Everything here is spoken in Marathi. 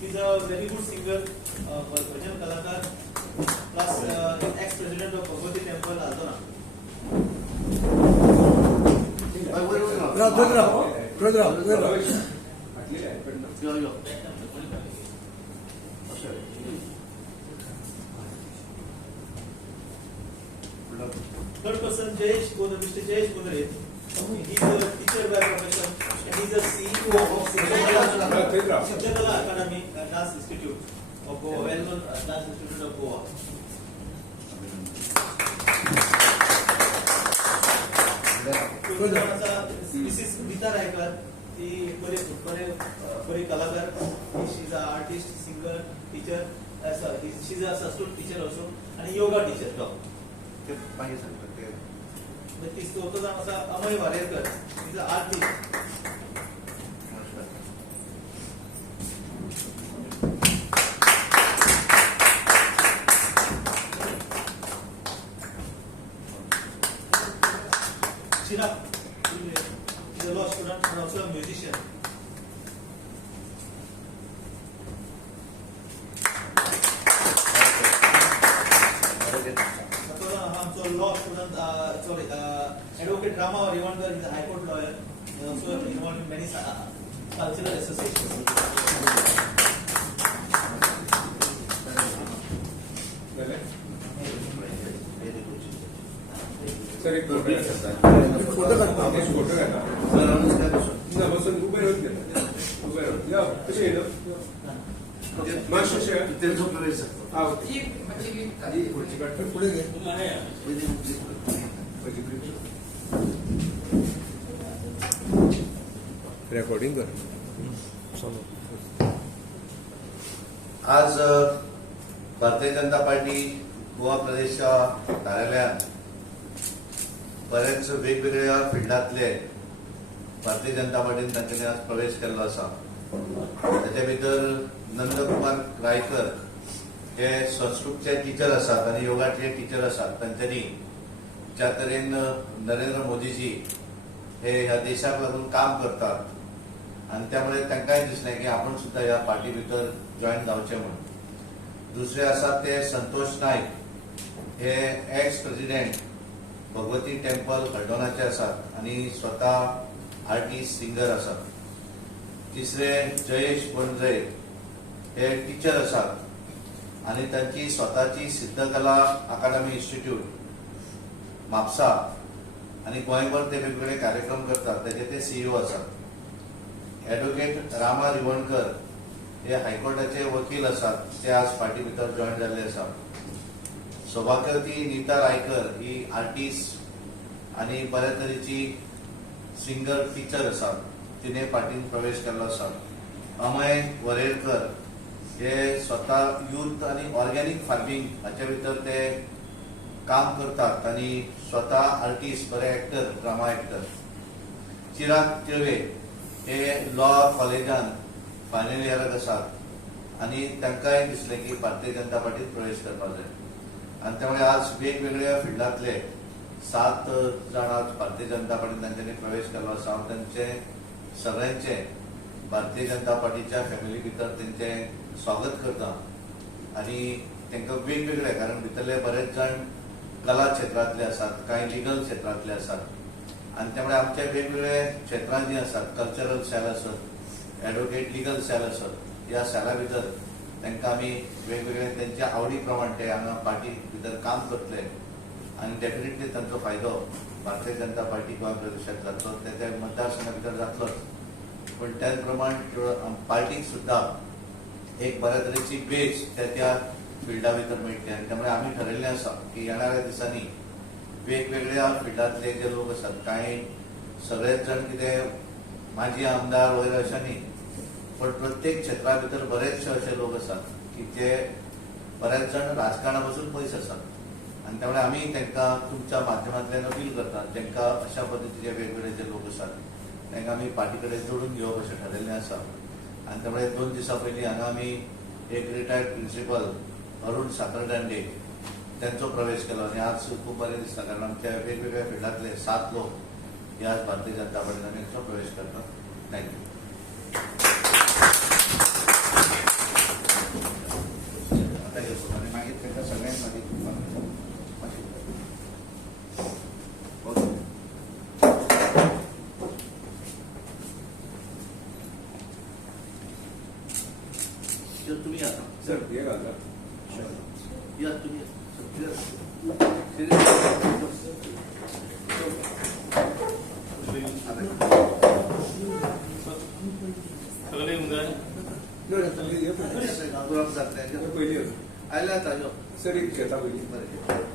He's a very good singer, bhajan kalakar, plus ex-president of Bhagwati Temple, Aldona. Third person, Mr. Jayesh Gondare. He's a teacher by profession and he's a CEO of Siddhakala Academy Dance Institute of Goa, well-known Dance Institute of Goa. Mrs. Nita Raikar, she is kalakar. She's an artist, singer, teacher. She's a substitute teacher also and a yoga teacher. Amay Warekar is a artist. Chirag is a law student and also a musician. Law student, Advocate Rama Rivandar is a High Court lawyer. He is also involved in many cultural associations. Sir एक फोटो रेकॉर्डिंग कर. आज भारतीय जनता पार्टी गोवा प्रदेश कार्यालयात बरेच वेगवेगळ्या फिल्डातले भारतीय जनता पार्टीन तांच्यानी आज प्रवेश केल्लो आसा. ताचे भितर नंदकुमार रायकर हे संस्कृतचे टीचर आसात आनी योगाचे टीचर आसात. तांच्यांनी ज्या तरेन नरेंद्र मोदीजी हे ह्या देशाक लागून काम करतात आणि त्यामुळे तांकांय दिसलें की आपण सुद्धा ह्या पार्टी भितर जॉईन जावचें म्हणून. दुसरे आसात ते संतोष नाईक हे एक्स प्रेसिडेंट भगवती टेम्पल हल्डोनाचे आसात आणि स्वतः आर्टिस्ट सिंगर आसात. तिसरे जयेश गोंडरे हे टीचर आसात आणि तांची स्वतःची सिद्धकला अकादमी इन्स्टिट्यूट म्हापसा आणि गोंयभर ते वेगवेगळे कार्यक्रम करतात. त्याचे ते सीईओ आसात. ॲडव्होकेट रामा रिवणकर हे हायकोर्टाचे वकील आसात. ते आज पार्टी भितर जॉईन जाल्ले आसात. सौभाग्यवती नीता रायकर ही आर्टिस्ट आणि बऱ्या तरेची सिंगर टीचर आसात. तिने पार्टीन प्रवेश केल्लो आसा. अमय वरेरकर हे स्वतः यूथ आणि ऑर्गॅनिक फार्मिंग हाचे भितर ते काम करतात आणि स्वतः आर्टिस्ट, बरे actor, drama actor. Chirag Tilve हे लॉ कॉलेजान फायनल इयराक आसात आणि तांकांय दिसलें की भारतीय जनता पार्टीत प्रवेश करपाक जाय आणि त्यामुळे आज वेगवेगळ्या फिल्डातले 7 जाण आज भारतीय जनता पार्टीन तांच्यांनी प्रवेश केल्लो आसा. हांव तांचे सगळ्यांचे भारतीय जनता पार्टीच्या फॅमिली भितर तेंचे स्वागत करता आणि तांकां वेगवेगळे, कारण भितरले बरेच जाण कला क्षेत्रांतले आसात, कांय लिगल क्षेत्रांतले आसात आणि त्यामुळे आमचे वेगवेगळे क्षेत्रां जी आसात, कल्चरल सेल आसत, ॲडव्होकेट लिगल सेल आसत, ह्या सेला भितर तांकां आमी वेगवेगळे त्यांच्या आवडी प्रमाण ते हांगा पार्टी भितर काम करतले आणि डेफिनेटली तांचो फायदो भारतीय जनता पार्टी गोंय प्रदेशाक जातलो. ते मतदारसंघा भितर जातलोच, पण त्याच प्रमाण पार्टीक सुद्धा एक बऱ्या तरेची बेस त्या फिल्डा भितर मेळटली आणि त्यामुळे आम्ही ठरयल्लें आसा की येणाऱ्या दिसांनी वेगवेगळ्या फिल्डातले जे लोक आसात, कांय सगळेच जण कितें माजी आमदार वगैरे अशें न्ही, पण प्रत्येक क्षेत्रा भितर बरेचशे असे लोक आसात की जे बरेच जण राजकारणा पासून पयस आसात आणि त्यामुळे आम्ही तांकां तुमच्या माध्यमांतल्यान अपील करतात, तांकां अशा पद्दतीचे वेगवेगळे जे लोक आसात तांकां आमी पार्टी कडेन जोडून घेवप अशें ठरयल्लें आसा. आणि त्यामुळे 2 दिसां पयलीं हांगा आमी एक रिटायर्ड प्रिन्सिपल अरुण साखरदांडे त्यांचो प्रवेश केलो आणि आज खूप बरें दिसता, कारण आमच्या वेगवेगळ्या फिल्डातले 7 लोक हे आज भारतीय जनता पार्टीन आमी प्रवेश करतात. थँक्यू. सर हे घालता या तुम्ही सगळे येऊन जाय गांधुराम जातले पहिली आयला आता सर एक घेता पहिली बरें